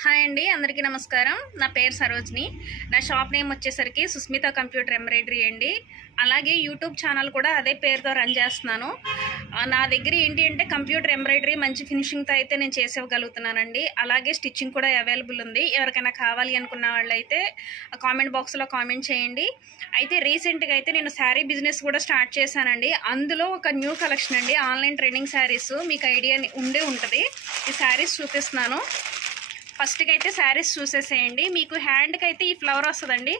Hi అండి, అందరికీ నమస్కారం. నా పేరు సరోజిని. నా షాప్ నేమ్ వచ్చేసరికి సుస్మిత కంప్యూటర్ ఎంబ్రాయిడరీ అండి. అలాగే యూట్యూబ్ ఛానల్ కూడా అదే పేరుతో రన్ చేస్తున్నాను. నా దగ్గర ఏంటి అంటే కంప్యూటర్ ఎంబ్రాయిడరీ మంచి ఫినిషింగ్తో అయితే నేను చేసేవగలుగుతున్నానండి. అలాగే స్టిచ్చింగ్ కూడా అవైలబుల్ ఉంది. ఎవరికైనా కావాలి అనుకున్న వాళ్ళైతే కామెంట్ బాక్స్లో కామెంట్ చేయండి. అయితే రీసెంట్గా అయితే నేను శారీ బిజినెస్ కూడా స్టార్ట్ చేశానండి. అందులో ఒక న్యూ కలెక్షన్ అండి, ఆన్లైన్ ట్రెండింగ్ శారీస్. మీకు ఐడియా ఉండే ఉంటుంది. ఈ శారీస్ చూపిస్తున్నాను. ఫస్ట్కి అయితే శారీస్ చూసేసేయండి. మీకు హ్యాండ్కి అయితే ఈ ఫ్లవర్ వస్తుందండి.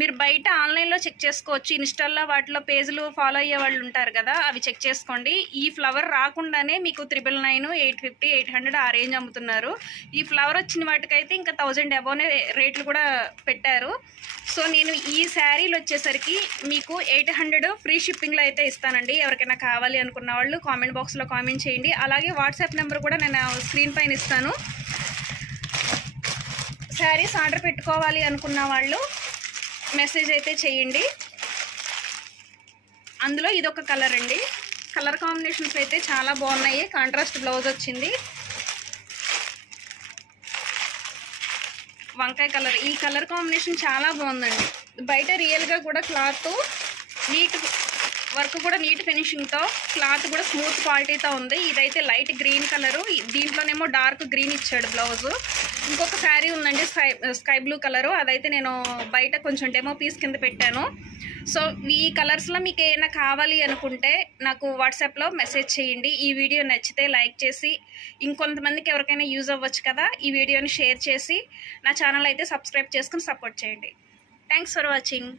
మీరు బయట ఆన్లైన్లో చెక్ చేసుకోవచ్చు. ఇన్స్టాల్లో వాటిలో పేజీలు ఫాలో అయ్యే వాళ్ళు ఉంటారు కదా, అవి చెక్ చేసుకోండి. ఈ ఫ్లవర్ రాకుండానే మీకు 999, 850, 800 ఆ రేంజ్ అమ్ముతున్నారు. ఈ ఫ్లవర్ వచ్చిన వాటికైతే ఇంకా 1000 అబోనే రేట్లు కూడా పెట్టారు. సో నేను ఈ శారీలు వచ్చేసరికి మీకు 800 ఫ్రీ షిప్పింగ్లో అయితే ఇస్తానండి. ఎవరికైనా కావాలి అనుకున్న వాళ్ళు కామెంట్ బాక్స్లో కామెంట్ చేయండి. అలాగే వాట్సాప్ నెంబర్ కూడా నేను స్క్రీన్ పైన ఇస్తాను. శారీస్ ఆర్డర్ పెట్టుకోవాలి అనుకున్న వాళ్ళు మెసేజ్ అయితే చేయండి. అందులో ఇదొక కలర్ అండి. కలర్ కాంబినేషన్స్ అయితే చాలా బాగున్నాయి. కాంట్రాస్ట్ బ్లౌజ్ వచ్చింది. వంకాయ కలర్, ఈ కలర్ కాంబినేషన్ చాలా బాగుందండి. బయట రియల్గా కూడా క్లాత్ నీట్ వర్క్ కూడా నీట్ ఫినిషింగ్తో, క్లాత్ కూడా స్మూత్ క్వాలిటీతో ఉంది. ఇదైతే లైట్ గ్రీన్ కలరు, దీంట్లోనేమో డార్క్ గ్రీన్ ఇచ్చాడు బ్లౌజు. ఇంకొక శారీ ఉందండి స్కై బ్లూ కలరు, అదైతే నేను బయట కొంచెం డెమో పీస్ కింద పెట్టాను. సో ఈ కలర్స్లో మీకు ఏమైనా కావాలి అనుకుంటే నాకు వాట్సాప్లో మెసేజ్ చేయండి. ఈ వీడియో నచ్చితే లైక్ చేసి ఇంకొంతమందికి ఎవరికైనా యూజ్ అవ్వచ్చు కదా, ఈ వీడియోని షేర్ చేసి నా ఛానల్ అయితే సబ్స్క్రైబ్ చేసుకుని సపోర్ట్ చేయండి. Thanks for watching.